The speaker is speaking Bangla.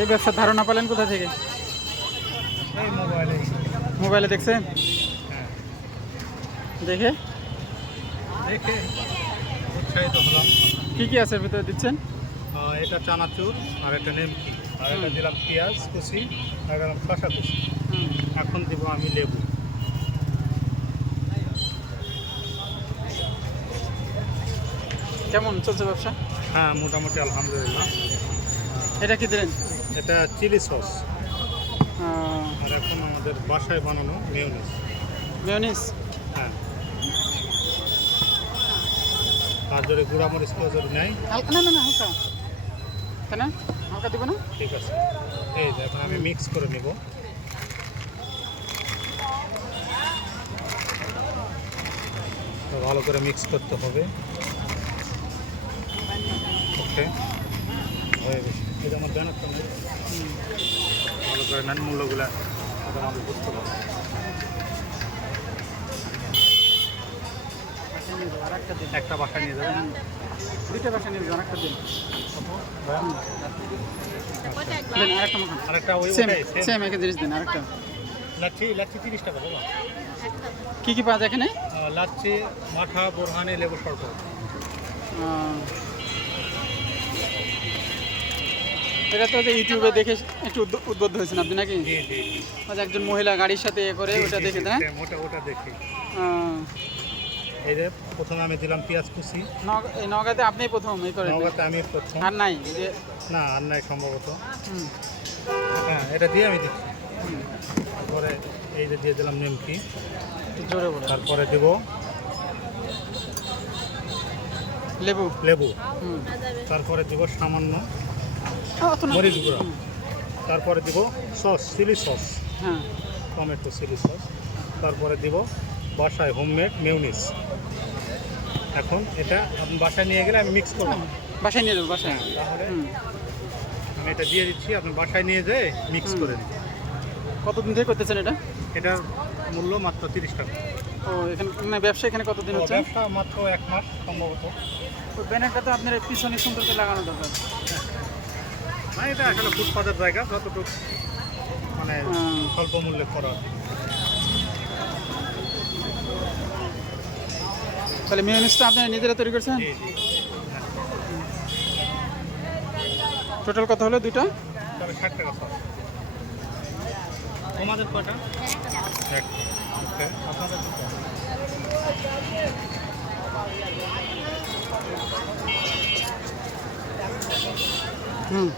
এই ব্যবসার ধারণা পেলেন কোথা থেকে? এই মোবাইলে। মোবাইলে দেখছেন? হ্যাঁ, দেখে দেখে উৎসাহিত হলাম। কি কি আছে এর ভিতরে দিচ্ছেন? এটা চানাচুর, আর এটা নেমকি, আর এটা দিলাম পেঁয়াজ কুচি, আর দিলাম শসা কুচি। এখন দিব আমি লেবু। কেমন চলছে ব্যবসা? হ্যাঁ, মোটামুটি আলহামদুলিল্লাহ। এটা কি দিলেন? এটা চিলি সস, আহ, আর এখন আমাদের বাসায় বানানো মেয়োনিজ। মেয়োনিজ। হ্যাঁ, আর যদি গুঁড়ামরিচ কেউ যদি নেয়, হালকা, না না না হালকা, কেন হালকা দিব না? ঠিক আছে। এই যে এখন আমি মিক্স করে নেব। তো ভালো করে মিক্স করতে হবে। ওকে, হয়ে গেছে। এই যে আমার ব্যানারটা নেই, ভালো করে নেন, মূল্যগুলা এটা আমাদের বুঝতে পারবো। আরেকটা দিন, একটা বাসা নিয়ে যাবেন। দুইটা বাসা নিয়ে যাবেন, আরেকটা দিন। দিন আরেকটা মাখান। আরেকটা ওই সেম ওটাই সেম। সেম একই জিনিস দিন আরেকটা। লাচ্ছি লাচ্ছি 30 টাকা বাবা। কি কি পাওয়া যায় এখানে? লাচ্ছি, মাঠা, বোরহানি, লেবু শরবত। এটা তো যে ইউটিউবে দেখে একটু উদ্বুদ্ধ হয়েছেন আপনি নাকি? জি জি জি। ওই যে একজন মহিলা গাড়ির সাথে এ করে ওটা দেখে না? ওটা দেখি। আহ, এই যে প্রথমে আমি দিলাম পেঁয়াজ কুচি। এই নওগাঁতে আপনিই প্রথম এই করে নওগাঁতে আমি প্রথম। আর নাই এই যে না, আর নাই সম্ভবত। হুম, হ্যাঁ, এটা দিয়ে আমি দিচ্ছি। হুম, তারপরে এই যে দিয়ে দিলাম নেমকি। একটু জোরে বলে তারপরে দেব লেবু। লেবু। হুম, তারপরে দেব সামান্য অত না। মরিচ গুঁড়া। হুম, তারপরে দেব সস, চিলি সস, হ্যাঁ, টমেটো চিলি সস। তারপরে দেব বাসায় হোমমেড মেয়োনিজ। এখন এটা আপনি বাসায় নিয়ে গেলে আমি মিক্স করব। বাসায় নিয়ে যাবো বাসায়। তাহলে হুম, আমি এটা দিয়ে দিচ্ছি, আপনি বাসায় নিয়ে যেয়ে মিক্স করে দিন। কতদিন থেকে করতেছেন এটা? এটার মূল্য মাত্র 30 টাকা। ও এখানে মানে ব্যবসা এখানে কতদিন হচ্ছে? ব্যবসা মাত্র 1 মাস সম্ভবত। ওই ব্যানারটা তো আপনার পিছনে সুন্দর করে লাগানো দরকার। না, এটা আসলে ফুটপাতের জায়গা, যতটুকু মানে হুম। স্বল্প মূল্যে করা। তাহলে মেয়োনিজটা আপনারা নিজেরা তৈরি করছেন? জি জি। টোটাল কত হলো দুইটা? তাহলে 60 টাকা সব। তোমাদের কয়টা? একটা। ওকে, আপনাদের দুটো। হুম,